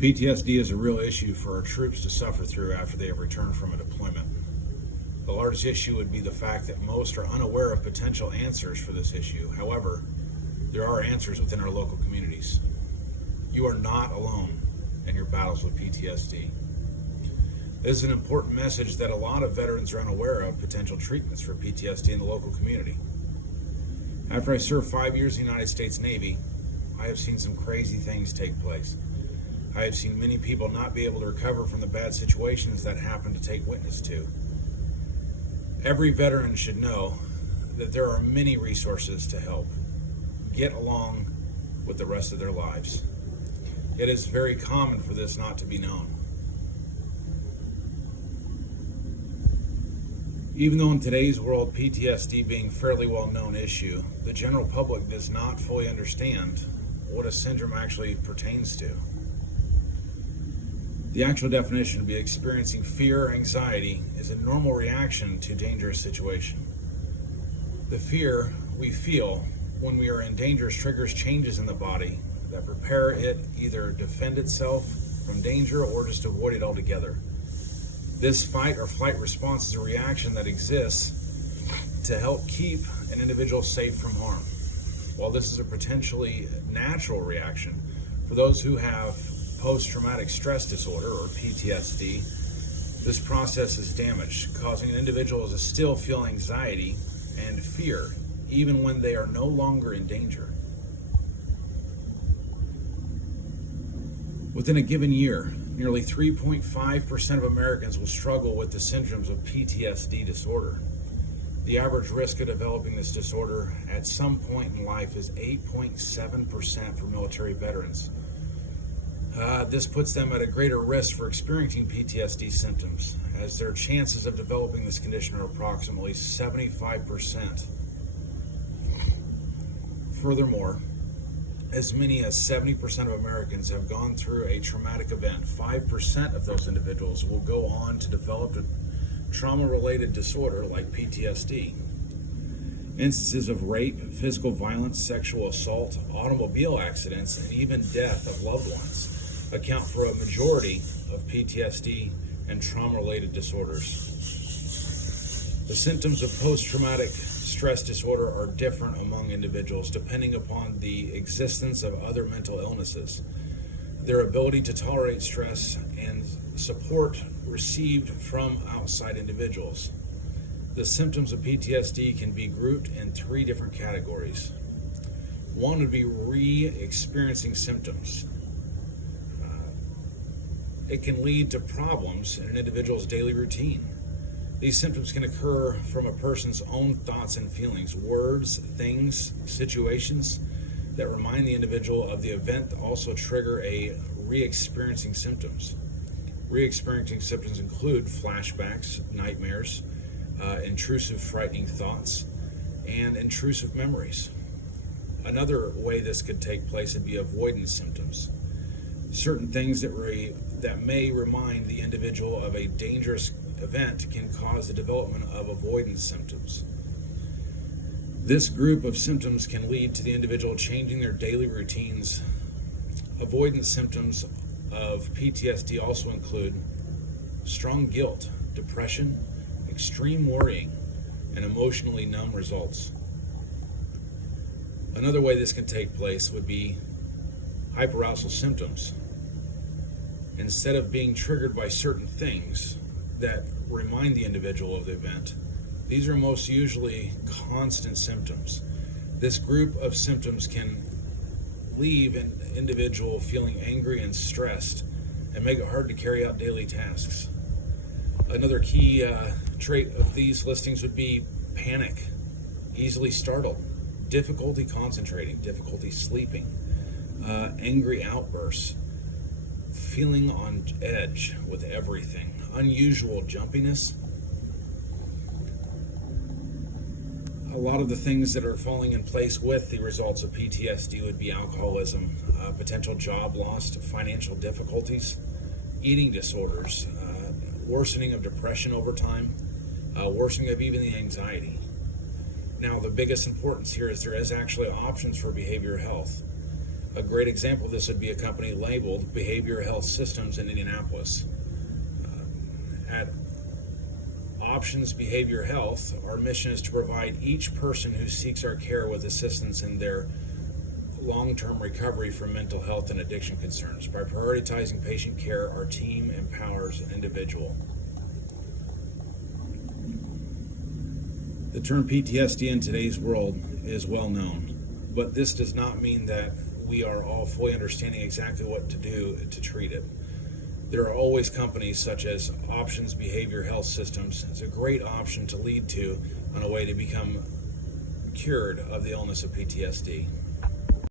PTSD is a real issue for our troops to suffer through after they have returned from a deployment. The largest issue would be the fact that most are unaware of potential answers for this issue. However, there are answers within our local communities. You are not alone in your battles with PTSD. This is an important message that a lot of veterans are unaware of potential treatments for PTSD in the local community. After I served 5 years in the United States Navy, I have seen some crazy things take place. I have seen many people not be able to recover from the bad situations that happened to take witness to. Every veteran should know that there are many resources to help get along with the rest of their lives. It is very common for this not to be known. Even though in today's world, PTSD being a fairly well-known issue, the general public does not fully understand what a syndrome actually pertains to. The actual definition would be experiencing fear or anxiety is a normal reaction to a dangerous situation. The fear we feel when we are in dangerous triggers changes in the body that prepare it either defend itself from danger or just avoid it altogether. This fight or flight response is a reaction that exists to help keep an individual safe from harm. While this is a potentially natural reaction, for those who have post-traumatic stress disorder, or PTSD, this process is damaged, causing an individual to still feel anxiety and fear, even when they are no longer in danger. Within a given year, nearly 3.5% of Americans will struggle with the symptoms of PTSD disorder. The average risk of developing this disorder at some point in life is 8.7% for military veterans. This puts them at a greater risk for experiencing PTSD symptoms, as their chances of developing this condition are approximately 75%. Furthermore, as many as 70% of Americans have gone through a traumatic event. 5% of those individuals will go on to develop a trauma-related disorder like PTSD. Instances of rape, physical violence, sexual assault, automobile accidents, and even death of loved ones account for a majority of PTSD and trauma-related disorders. The symptoms of post-traumatic stress disorder are different among individuals depending upon the existence of other mental illnesses, their ability to tolerate stress, and support received from outside individuals. The symptoms of PTSD can be grouped in 3 different categories. One would be re-experiencing symptoms. It can lead to problems in an individual's daily routine. These symptoms can occur from a person's own thoughts and feelings, words, things, situations that remind the individual of the event also trigger a re-experiencing symptoms. Re-experiencing symptoms include flashbacks, nightmares, intrusive, frightening thoughts, and intrusive memories. Another way this could take place would be avoidance symptoms. Certain things that may remind the individual of a dangerous event can cause the development of avoidance symptoms. This group of symptoms can lead to the individual changing their daily routines. Avoidance symptoms of PTSD also include strong guilt, depression, extreme worrying, and emotionally numb results. Another way this can take place would be hyperarousal symptoms. Instead of being triggered by certain things that remind the individual of the event, these are most usually constant symptoms. This group of symptoms can leave an individual feeling angry and stressed and make it hard to carry out daily tasks. Another key trait of these listings would be panic, easily startled, difficulty concentrating, difficulty sleeping, angry outbursts, feeling on edge with everything, unusual jumpiness. A lot of the things that are falling in place with the results of PTSD would be alcoholism, potential job loss, financial difficulties, eating disorders, worsening of depression over time, worsening of even the anxiety. Now, the biggest importance here is there is actually options for behavioral health. A great example of this would be a company labeled Behavioral Health Systems in Indianapolis. At Options Behavior Health, our mission is to provide each person who seeks our care with assistance in their long-term recovery from mental health and addiction concerns. By prioritizing patient care, our team empowers an individual. The term PTSD in today's world is well known, but this does not mean that we are all fully understanding exactly what to do to treat it. There are always companies such as Options Behavior Health Systems. It's a great option to lead to on a way to become cured of the illness of PTSD.